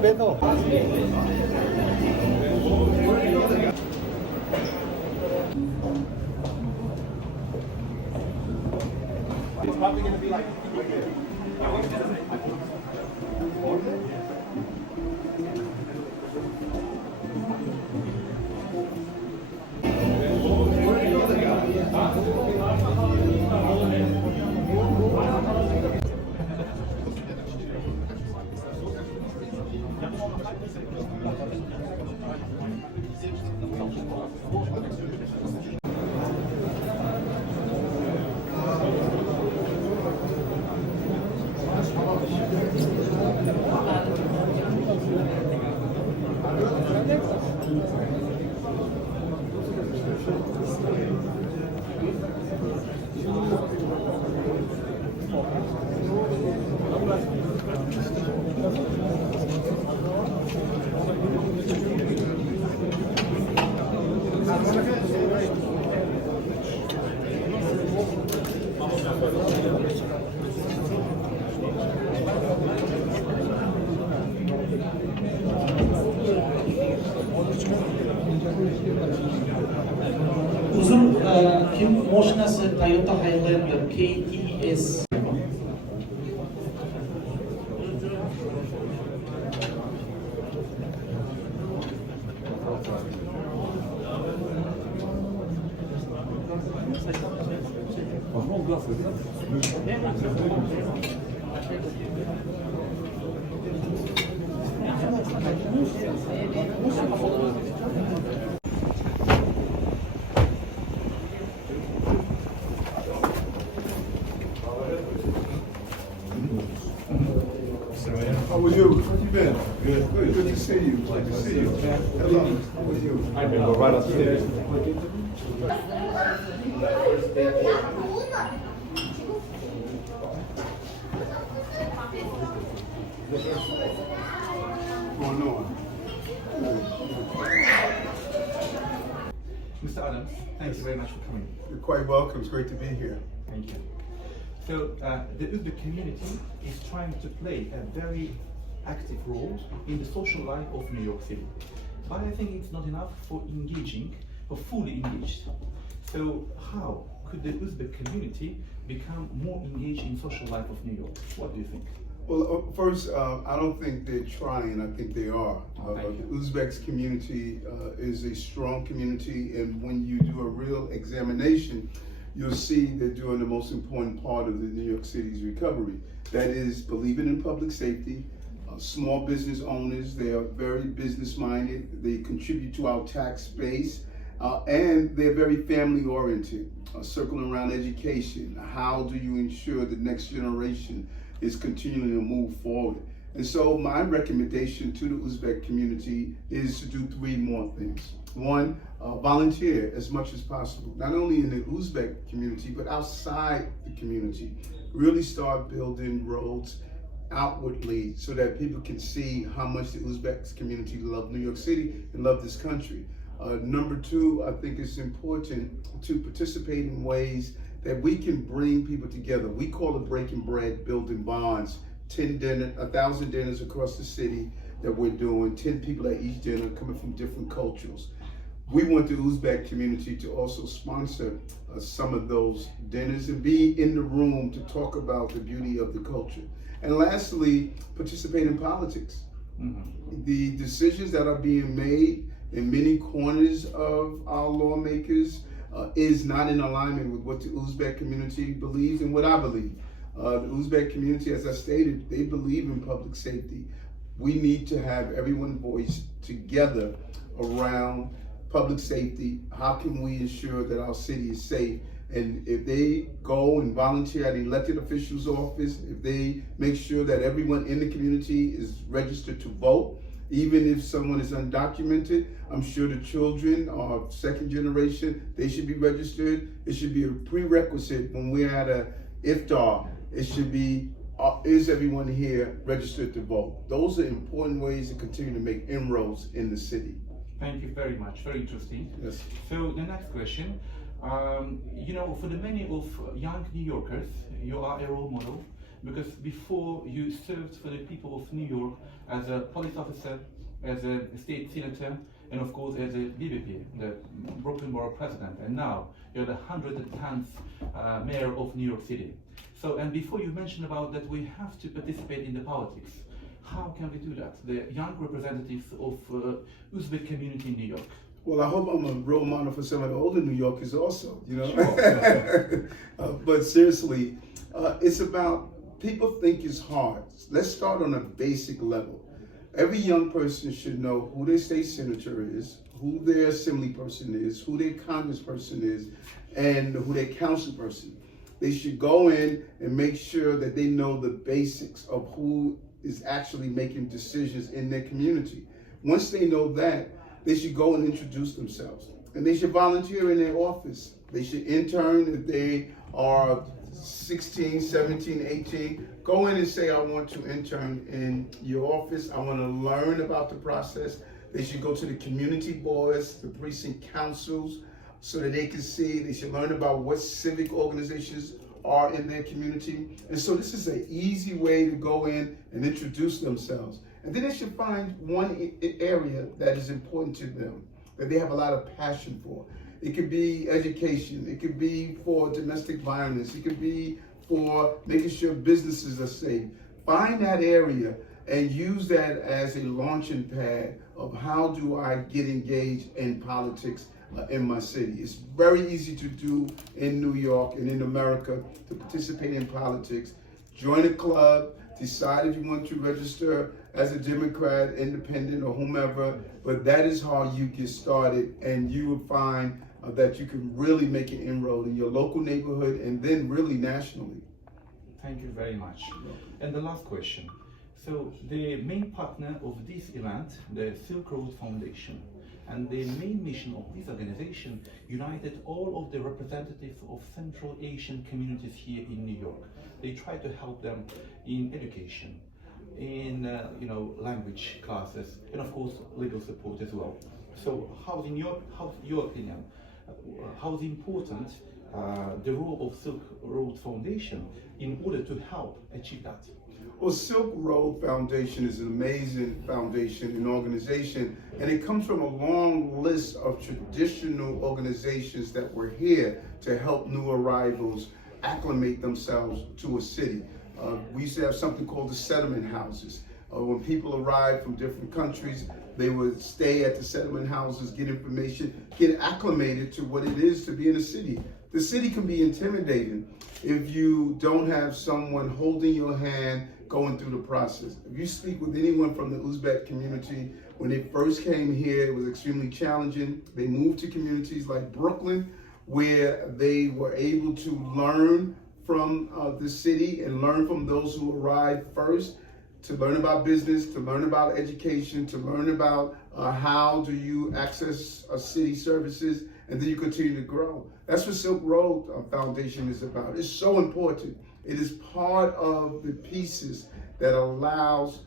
beto. It's probably going to be like uzun kim mashinasi Toyota Highlander KTS. How are you? How you been? Good. Good. Good to see you. Good to see you. Hello. How are you? I've been right upstairs. Going on? Mr. Adams, thank you very much for coming. You're quite welcome. It's great to be here. Thank you. So, the Uzbek community is trying to play a very active role in the social life of New York City. But I think it's not enough for engaging, or fully engaged. So, how could the Uzbek community become more engaged in social life of New York? What do you think? Well, first, I don't think they're trying. I think they are. Thank The you. Uzbeks community is a strong community, and when you do a real examination, you'll see they're doing the most important part of the New York City's recovery. That is believing in public safety, small business owners. They are very business minded. They contribute to our tax base, and they're very family oriented, circling around education. How do you ensure the next generation is continuing to move forward? And so my recommendation to the Uzbek community is to do three more things. One, volunteer as much as possible, not only in the Uzbek community, but outside the community. Really start building roads outwardly so that people can see how much the Uzbek community love New York City and love this country. Number two, I think it's important to participate in ways that we can bring people together. We call it breaking bread, building bonds. 1,000 dinners across the city that we're doing, 10 people at each dinner coming from different cultures. We want the Uzbek community to also sponsor some of those dinners and be in the room to talk about the beauty of the culture. And lastly, participate in politics. Mm-hmm. The decisions that are being made in many corners of our lawmakers is not in alignment with what the Uzbek community believes and what I believe. The Uzbek community, as I stated, they believe in public safety. We need to have everyone voice together around public safety. How can we ensure that our city is safe? And if they go and volunteer at an elected official's office, if they make sure that everyone in the community is registered to vote, even if someone is undocumented, I'm sure the children are second generation, they should be registered. It should be a prerequisite when we're at a Iftar. It should be, is everyone here registered to vote? Those are important ways to continue to make inroads in the city. Thank you very much. Very interesting. Yes. So the next question, you know, for the many of young New Yorkers, you are a role model. because before you served for the people of New York as a police officer, as a state senator, and of course as a BBP, the Brooklyn Borough President, and now you're the 110th Mayor of New York City. So, and before you mentioned about that we have to participate in the politics. How can we do that? The young representatives of Uzbek community in New York. Well, I hope I'm a role model for some of the older New Yorkers also, you know. Sure. But seriously, it's about, people think it's hard. Let's start on a basic level. Every young person should know who their state senator is, who their assembly person is, who their congressperson is, and who their council person. They should go in and make sure that they know the basics of who is actually making decisions in their community. Once they know that, they should go and introduce themselves. And they should volunteer in their office. They should intern if they are 16, 17, 18. Go in and say, I want to intern in your office. I want to learn about the process. They should go to the community boards, the precinct councils, so that they can see, they should learn about what civic organizations are in their community. And so this is an easy way to go in and introduce themselves. And then they should find one area that is important to them, that they have a lot of passion for. It could be education, it could be for domestic violence, it could be for making sure businesses are safe. Find that area and use that as a launching pad of how do I get engaged in politics in my city. It's very easy to do in New York and in America to participate in politics. Join a club, decide if you want to register as a Democrat, independent, or whomever, but that is how you get started, and you will find that you can really make an inroad in your local neighborhood and then really nationally. Thank you very much. And the last question. So the main partner of this event, the Silk Road Foundation, and the main mission of this organization united all of the representatives of Central Asian communities here in New York. They try to help them in education, in language classes, and of course legal support as well. So how's your opinion? How's important the role of Silk Road Foundation in order to help achieve that? Well, Silk Road Foundation is an amazing foundation and organization, and it comes from a long list of traditional organizations that were here to help new arrivals acclimate themselves to a city. We used to have something called the settlement houses. When people arrived from different countries, they would stay at the settlement houses, get information, get acclimated to what it is to be in a city. The city can be intimidating if you don't have someone holding your hand going through the process. If you speak with anyone from the Uzbek community, when they first came here, it was extremely challenging. They moved to communities like Brooklyn, where they were able to learn from the city and learn from those who arrived first, to learn about business, to learn about education, to learn about how do you access city services, and then you continue to grow. That's what Silk Road Foundation is about. It's so important. It is part of the pieces that allows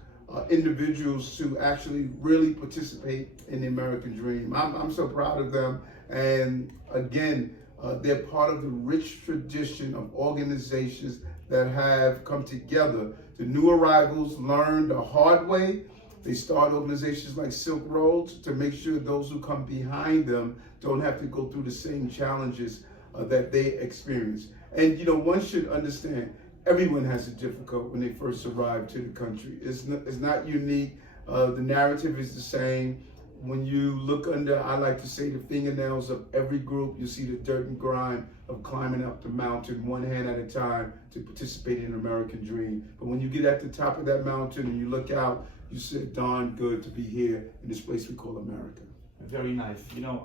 individuals to actually really participate in the American dream. I'm so proud of them. And again, they're part of the rich tradition of organizations that have come together. The new arrivals learn the hard way. They start organizations like Silk Road to make sure those who come behind them don't have to go through the same challenges that they experience. And one should understand, everyone has it difficult when they first arrive to the country. It's not unique. The narrative is the same. When you look under, I like to say, the fingernails of every group, you see the dirt and grime of climbing up the mountain one hand at a time to participate in an American dream. But when you get at the top of that mountain and you look out, you say, darn good to be here in this place we call America. Very nice.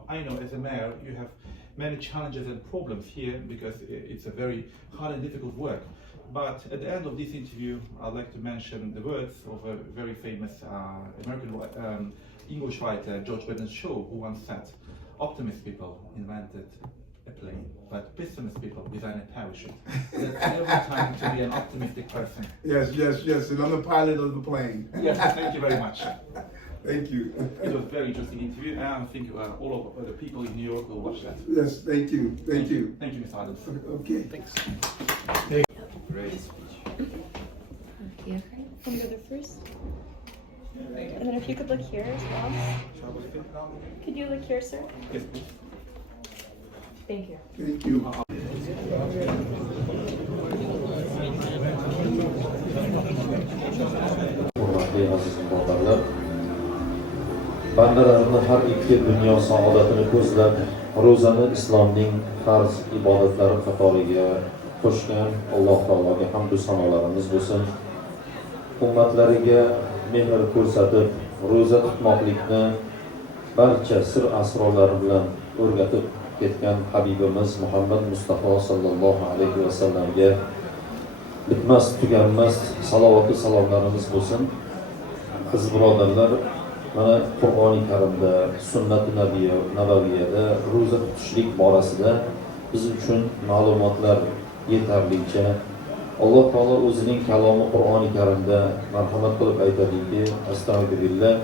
I know as a mayor, you have many challenges and problems here because it's a very hard and difficult work. But at the end of this interview, I'd like to mention the words of a very famous American English writer, George Bernard Shaw, who once said, "Optimist people invented a plane, but pessimist people design a parachute." That's every time to be an optimistic person. Yes, and I'm the pilot of the plane. Yes, thank you very much. Thank you. It was a very interesting interview, and I think all of the people in New York will watch that. Yes, thank you. Thank you. Thank you, Mr. Adams. Okay. Thanks. Great speech. Yeah. Can you go there first? And then if you could look here as well. Could you look here, sir? Yes, please. Thank you. Thank you. Hurmatli aziz birodarlar, bandalarni har ikki dunyo saodatini ko'zlab, ro'zani islomning farz ibodatlari qatoriga qo'shgan Alloh taologa hamd va sanolarimiz bo'lsin. Ummatlariga mehr ko'rsatib, ro'za tutmoqlikni barcha sir asrorlari bilan o'rgatib ketgan Habibimiz Muhammad Mustafa sallallohu alayhi va sallamga bitmas tuganmas salovat va salomlarimiz bo'lsin. Aziz birodarlar, mana Qur'oni Karimda, Sunnat-i Nabaviyada ro'za tutishlik borasida biz uchun ma'lumotlar yetarlicha. Alloh taolo o'zining kalomi Qur'oni Karimda marhamat qilib aytadiki, astagfirullah,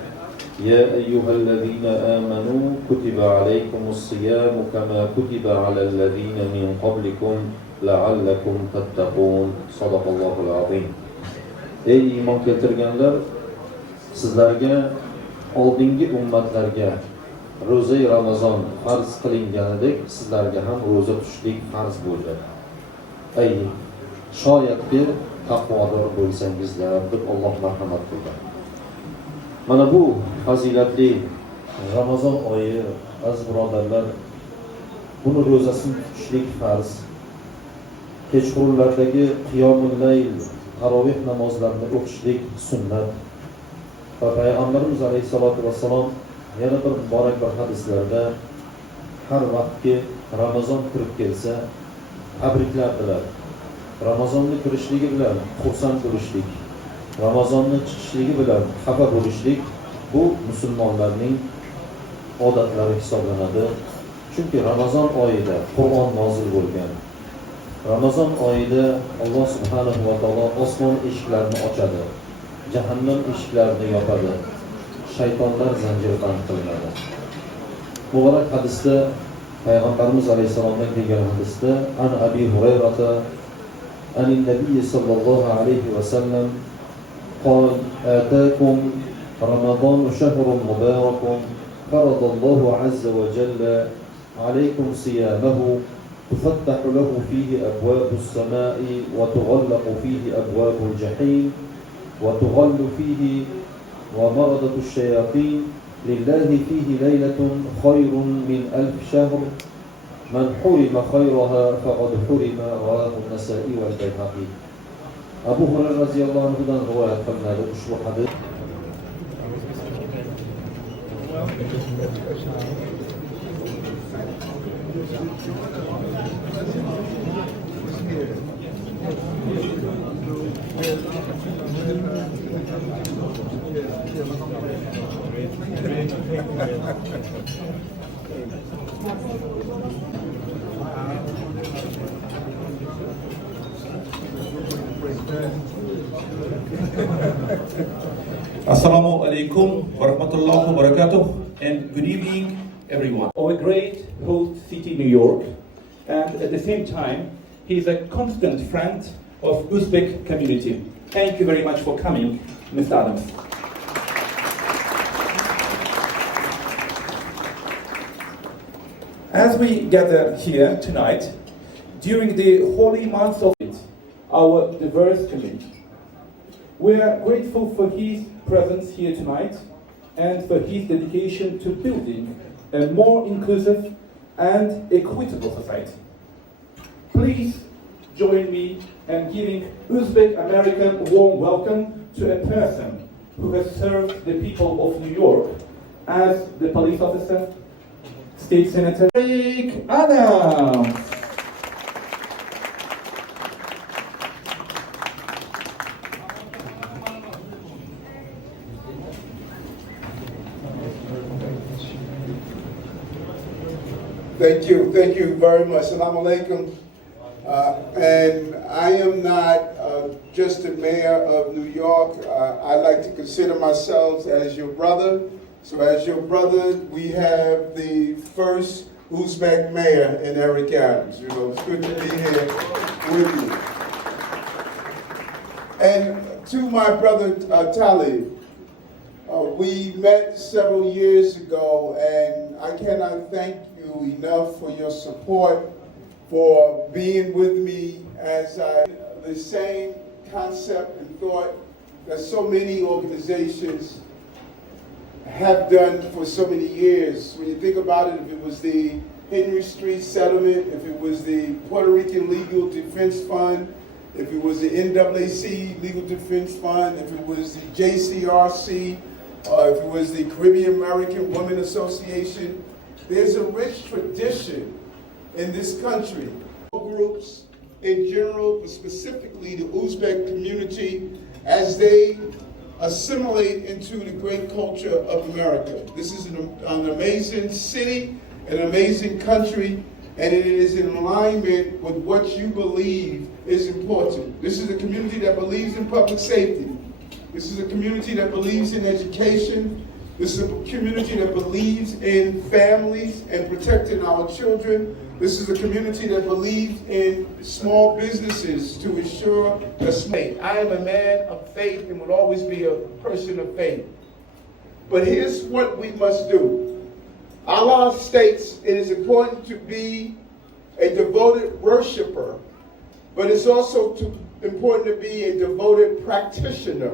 ya ayyuhallazina amanu kutiba alaykumus siyamu kama kutiba alal ladzina min qablikum la'allakum tattaqun. Sadaqallohul azim. Ey iymon keltirganlar, sizlarga oldingi ummatlarga ro'za Ramazon farz qilinganidek sizlarga ham ro'za tutishlik farz bo'ldi. Ey shoyatki taqvodor bo'lsangizlar deb Alloh marhamat qildi. Mana bu fazilatli Ramazon oyi, aziz birodarlar, buni ro'zasini tutishlik farz. Kechqurunlardagi qiyomul layl, taroveh namozlarini o'qishlik sunnat. Va Payg'ambarimiz alayhisolatu vassalom yana bir muborak bir hadislarda har vaqtki Ramazon kirib kelsa tabriklardilar. Ramazonni kirishligi bilan xursand bo'lishlik, Ramazonni chiqishligi bilan xafa bo'lishlik bu musulmonlarning odatlari hisoblanadi. Chunki Ramazon oyida Qur'on nozil bo'lgan. Ramazon oyida Alloh subhanahu va taolo osmon eshiklarini ochadi, jahannam eshiklarini yopadi, shaytonlar zanjirband qilinadi. Muborak hadisda Payg'ambarimiz alayhisalomdan kelgan hadisda an Abi Hurayrata an Nabiy sallallohu alayhi va sallam قال آتاكم رمضان شهر مبارك فرض الله عز وجل عليكم صيامه تفتح له فيه أبواب السماء وتغلق فيه أبواب الجحيم وتغل فيه ومردة الشياطين لله فيه ليلة خير من 1000 شهر من حرم خيرها فقد حرم. رواه النسائي والبيهقي. Abu Hurayra radhiyallohu anhudan rivoyat qilinadi ushbu hadis. Assalamu alaikum wa rahmatullahi wa barakatuh, and good evening everyone. Our great host city New York, and at the same time he is a constant friend of Uzbek community. Thank you very much for coming, Mr. Adams. As we gather here tonight during the holy month of our diverse community, we are grateful for his presence here tonight and for his dedication to building a more inclusive and equitable society. Please join me in giving Uzbek American warm welcome to a person who has served the people of New York as the police officer, State Senator Bakhtiroy Ibragimov. Thank you very much. Assalamu alaikum. And I am not just the mayor of New York. I like to consider myself as your brother. So as your brother, we have the first Uzbek mayor in Eric Adams. You know, it's good to be here with you. And To my brother Talib, we met several years ago, and I cannot thank you enough for your support, for being with me as the same concept and thought that so many organizations have done for so many years. When you think about it, if it was the Henry Street Settlement, if it was the Puerto Rican Legal Defense Fund, if it was the NAAC Legal Defense Fund, if it was the JCRC, if it was the Caribbean American Women Association, there's a rich tradition in this country. Groups in general, but specifically the Uzbek community, as they assimilate into the great culture of America. This is an amazing city, an amazing country, and it is in alignment with what you believe is important. This is a community that believes in public safety. This is a community that believes in education. This is a community that believes in families and protecting our children. This is a community that believes in small businesses to ensure that I am a man of faith and will always be a person of faith. But here's what we must do. Allah states it is important to be a devoted worshiper, but it's also important to be a devoted practitioner.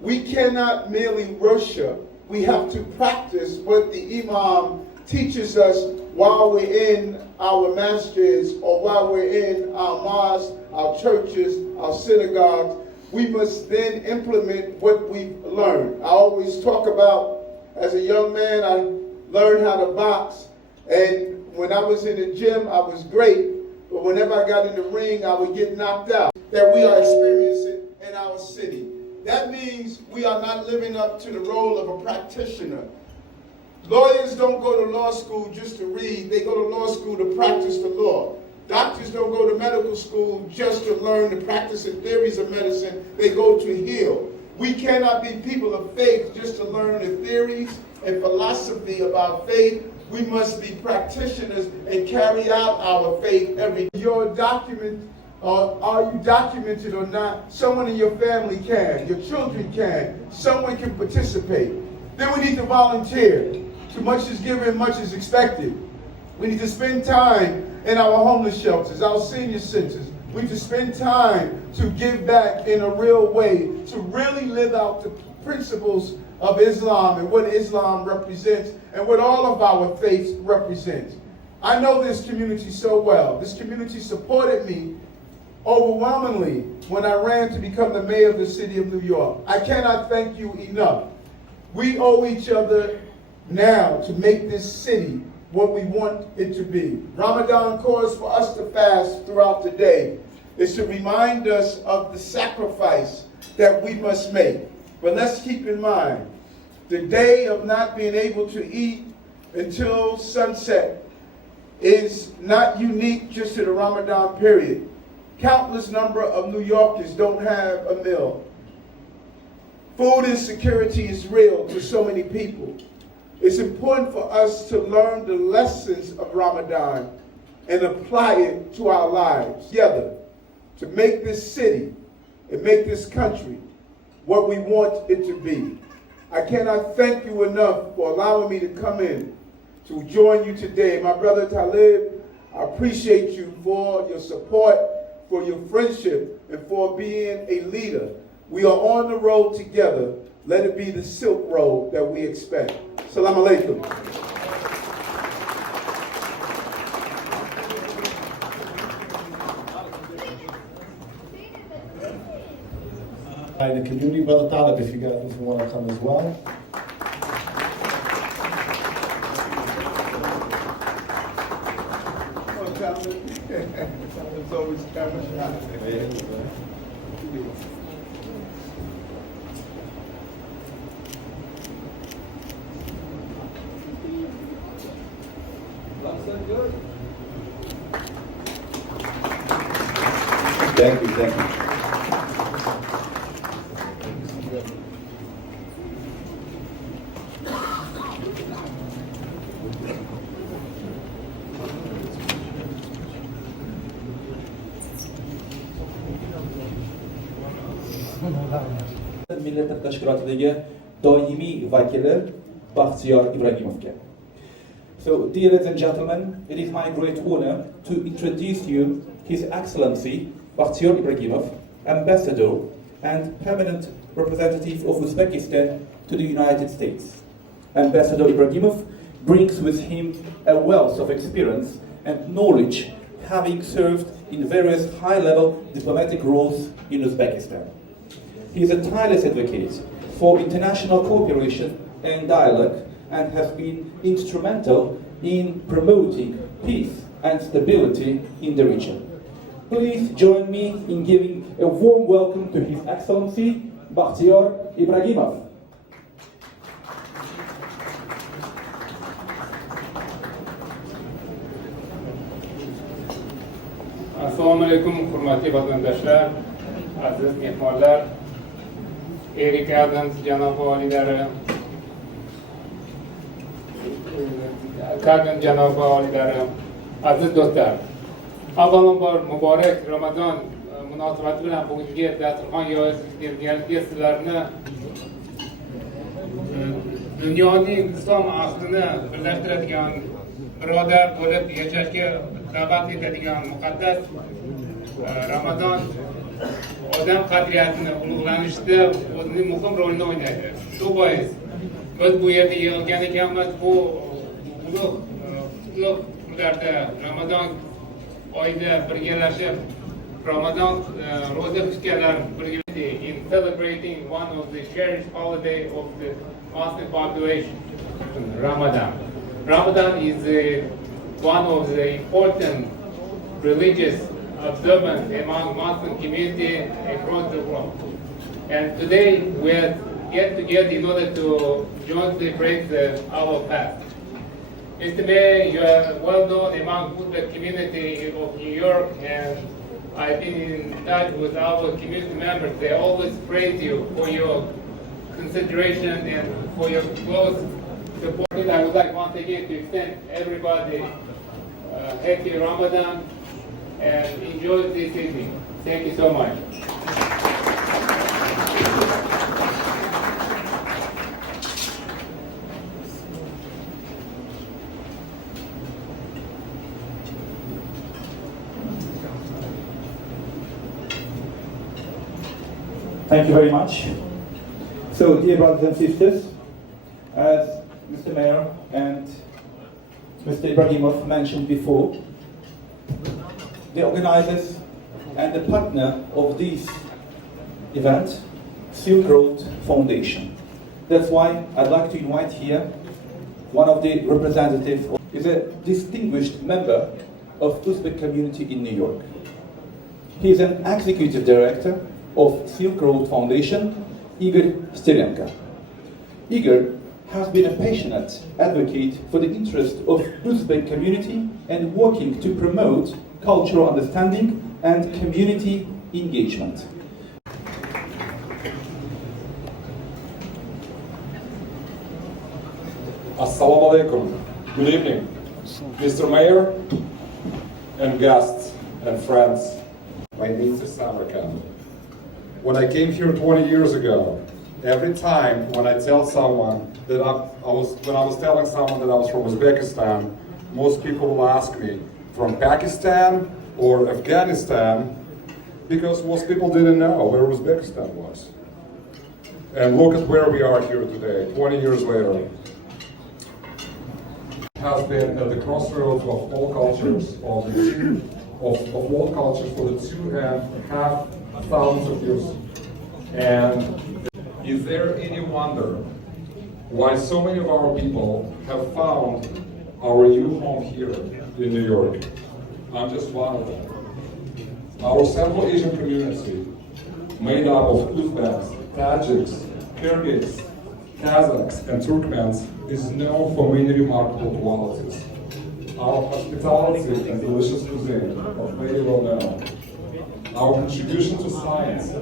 We cannot merely worship. We have to practice what the Imam teaches us while we're in our masjids or while we're in our mosques, our churches, our synagogues. We must then implement what we've learned. I always talk about, as a young man, I learned how to box, and when I was in the gym, I was great, but whenever I got in the ring, I would get knocked out. That we are experiencing in our city. That means we are not living up to the role of a practitioner. Lawyers don't go to law school just to read. They go to law school to practice the law. Doctors don't go to medical school just to learn the practice and theories of medicine. They go to heal. We cannot be people of faith just to learn the theories and philosophy about faith. We must be practitioners and carry out our faith every day. Your document, are you documented or not? Someone in your family can. Your children can. Someone can participate. Then we need to volunteer. Too much is given, much is expected. We need to spend time in our homeless shelters, our senior centers. We need to spend time to give back in a real way, to really live out the principles of Islam and what Islam represents and what all of our faiths represent. I know this community so well. This community supported me overwhelmingly when I ran to become the mayor of the city of New York. I cannot thank you enough. We owe each other now to make this city what we want it to be. Ramadan calls for us to fast throughout the day. It's to remind us of the sacrifice that we must make. But let's keep in mind, the day of not being able to eat until sunset is not unique just to the Ramadan period. Countless number of New Yorkers don't have a meal. Food insecurity is real to so many people. It's important for us to learn the lessons of Ramadan and apply it to our lives together to make this city and make this country what we want it to be. I cannot thank you enough for allowing me to come in to join you today. My brother Talib, I appreciate you for your support, for your friendship, and for being a leader. We are on the road together. Let it be the Silk Road that we expect. Assalamu alaikum. Hi, the community, Brother Talib, if you want to come as well. It's always camera shot. Thank you, thank you. Millatlar tashkilotidagi doimiy vakili Bakhtiroy Ibragimovga. So, dear ladies and gentlemen, it is my great honor to introduce you His Excellency Bakhtiroy Ibragimov, Ambassador and Permanent Representative of Uzbekistan to the United States. Ambassador Ibragimov brings with him a wealth of experience and knowledge, having served in various high-level diplomatic roles in Uzbekistan. He is a tireless advocate for international cooperation and dialogue and has been instrumental in promoting peace and stability in the region. Please join me in giving a warm welcome to His Excellency Bakhtiroy Ibragimov. Assalomu alaykum, hurmatli vatandoshlar, aziz mehmonlar, Amerikada janob oliylari, janob oliylari, aziz do'stlar. Avvalambor muborak Ramazon munosabati bilan bugungi dasturxon yoyilganligiga sizlarni dunyoning islom ahlini birlashtiradigan, birodar bo'lib yashashga da'vat etadigan muqaddas Ramazon odam qadriyatini ulug'lanishda o'zining muhim rolini o'ynaydi. Shu bois biz bu yerda yig'ilgan ekanmiz. Bu ulug' kunlarda Ramazon oyida birgalashib Ramazon ro'za tutganlar birgalikda in celebrating one of the cherished holiday of the Muslim population, Ramadan. Ramadan is one of the important religious observance among Muslim community across the world. And today we are get together in order to jointly break our fast. Mr. Mayor, you are well known among the community of New York, and I've been in touch with our community members. They always praise you for your consideration and for your close support. I would like once again to extend everybody happy Ramadan and enjoy this evening. Thank you so much. Thank you very much. So, dear brothers and sisters, as Mr. Mayor and Mr. Ibragimov mentioned before, the organizers and the partner of this event, Silk Road Foundation. That's why I'd like to invite here one of the representatives, is a distinguished member of Uzbek community in New York. He is an executive director of Silk Road Foundation, Igor Sterenko. Igor has been a passionate advocate for the interest of Uzbek community and working to promote cultural understanding and community engagement. Assalamu alaikum. Good evening, Mr. Mayor and guests and friends. My name is Samarkand. When I came here 20 years ago, every time when I tell someone that when I was telling someone that I was from Uzbekistan, most people will ask me, from Pakistan or Afghanistan, because most people didn't know where Uzbekistan was. And look at where we are here today, 20 years later. Has been at the crossroads of all cultures, of all cultures for the 2.5 thousand years. And is there any wonder why so many of our people have found our new home here in New York? I'm just one of them. Our Central Asian community, made up of Uzbeks, Tajiks, Kyrgyz, Kazakhs, and Turkmens, is known for many remarkable qualities. Our hospitality and delicious cuisine are very well known. Our contribution to science,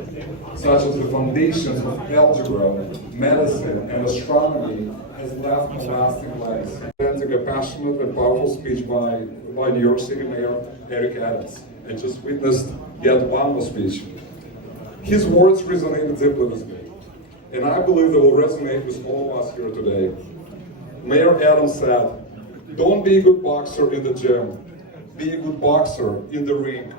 such as the foundations of algebra, medicine, and astronomy, has left a lasting legacy. Presenting a passionate and powerful speech by New York City Mayor Eric Adams. I just witnessed yet one more speech. His words resonated deeply with me, and I believe they will resonate with all of us here today. Mayor Adams said, "Don't be a good boxer in the gym, be a good boxer in the ring."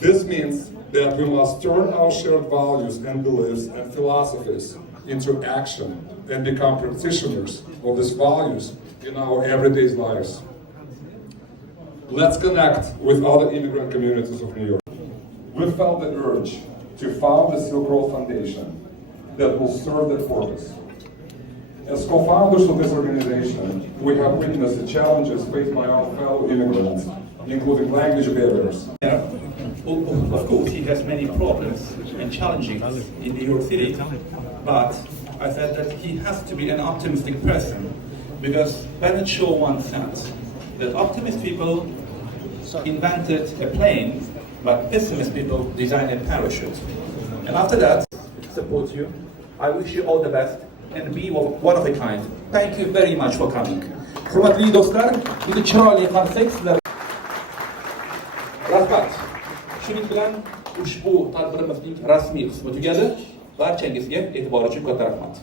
This means that we must turn our shared values and beliefs and philosophies into action and become practitioners of these values in our everyday lives. Let's connect with other immigrant communities of New York. We felt the urge to found the Silk Road Foundation that will serve that purpose. As co-founders of this organization, we have witnessed the challenges faced by our fellow immigrants, including language barriers. Of course, he has many problems and challenges in New York City, but I felt that he has to be an optimistic person, because Bennett Shaw once said that optimist people invented a plane, but pessimist people designed a parachute. And after that, support you. I wish you all the best and be one of a kind. Thank you very much for coming. Hurmatli do'stlar, juda chiroyli qarasak sizlar. Rahmat. Shuning bilan ushbu tadbirimizning rasmiy qismi tugadi. Barchangizga e'tibor uchun katta rahmat.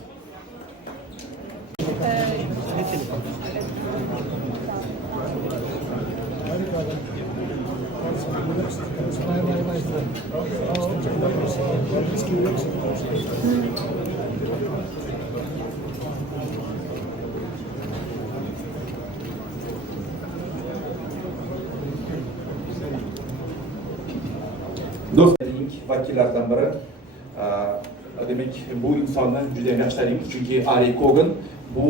Do'stlarning vakillaridan biri, demak bu insonni juda yaxshi taniymiz, chunki Ali Kogan bu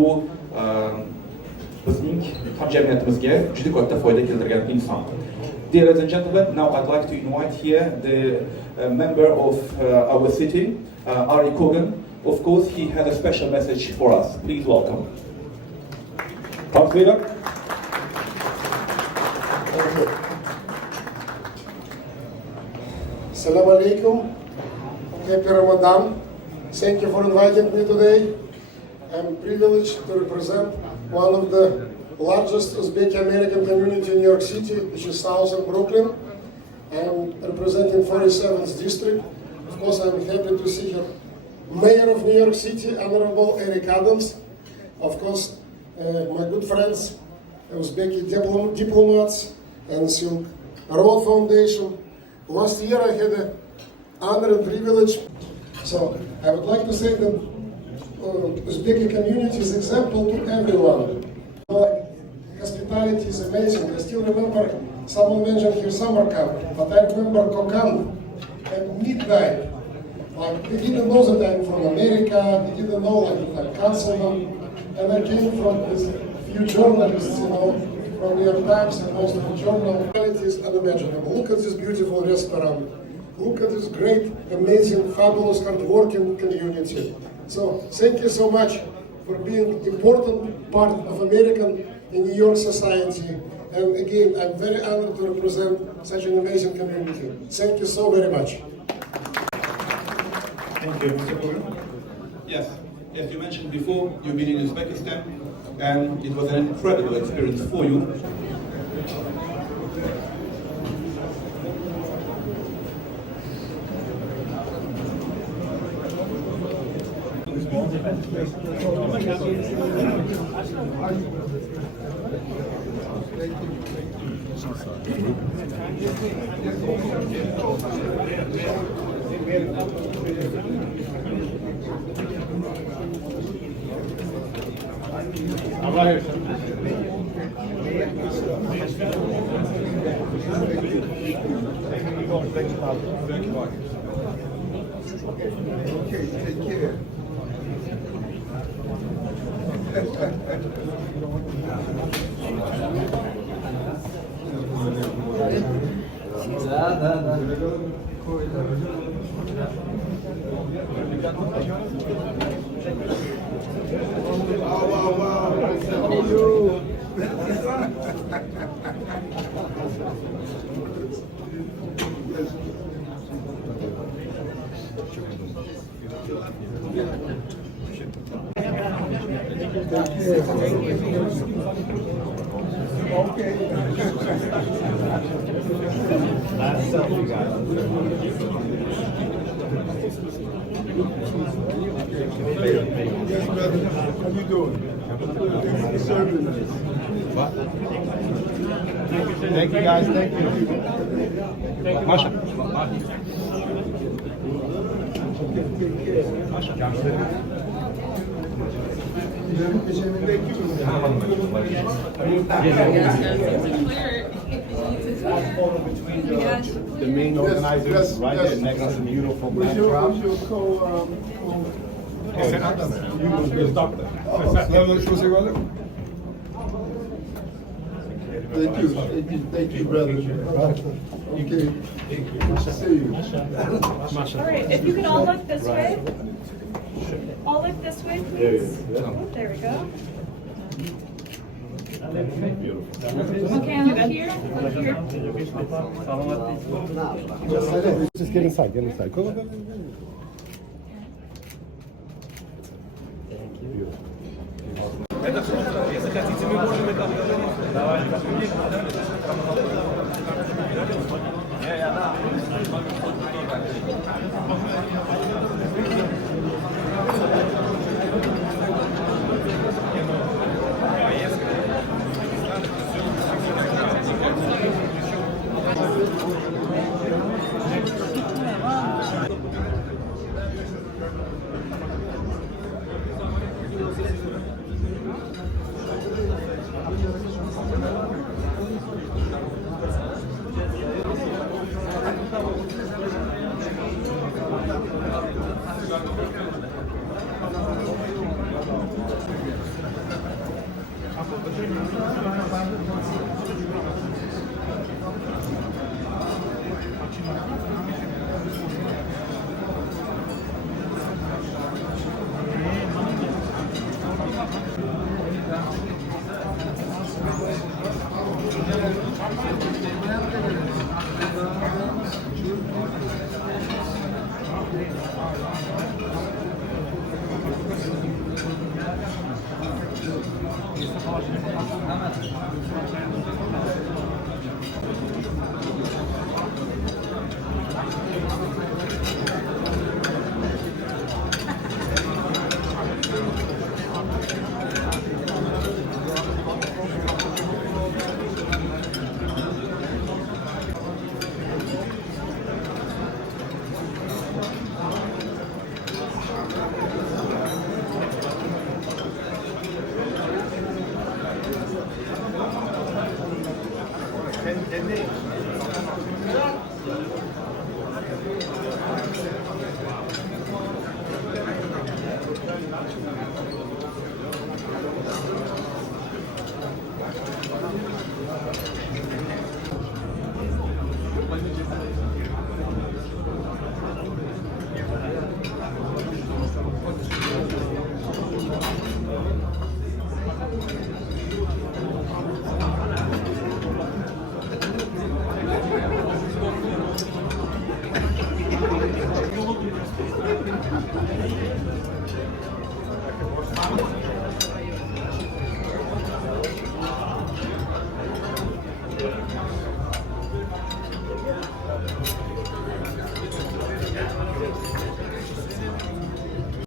bizning hamjamiyatimizga juda katta foyda keltirgan inson. Dear ladies and gentlemen, now I'd like to invite here the member of our city, Ari Kogan. Of course, he has a special message for us. Please welcome. Assalamu alaikum. Happy Ramadan. Thank you for inviting me today. I'm privileged to represent one of the largest Uzbek American community in New York City, which is south of Brooklyn. I'm representing 47th District. Of course, I'm happy to see here Mayor of New York City, Honorable Eric Adams. Of course, my good friends, Uzbek diplomats, and Silk Road Foundation. Last year I had the honor and privilege. So I would like to say that Uzbek community is example to everyone. Hospitality is amazing. I still remember someone mentioned here summer camp, but I remember Kokan at midnight. Like they didn't know that I'm from America. They didn't know like councilman, and I came from this few journalists, you know, from New York Times and most of the journal. It is unimaginable. Look at this beautiful restaurant. Look at this great, amazing, fabulous, hard-working community. So thank you so much for being an important part of American in New York society. And again, I'm very honored to represent such an amazing community. Thank you so very much. Thank you, Mr. Kogan. Yes, as you mentioned before, you've been in Uzbekistan, and it was an incredible experience for you. I'm right here. Okay, take care. Last selfie, guys. How you doing? Serving. Thank you guys, thank you. Masha. The main organizers right there next to the beautiful black crowd. Who's your co? His doctor. Thank you, brother. Okay. Nice to see you. All right, if you could all look this way. All look this way, please. Oh, there we go. Okay, and look here. Look here. Just get inside, get inside. Go, go, go.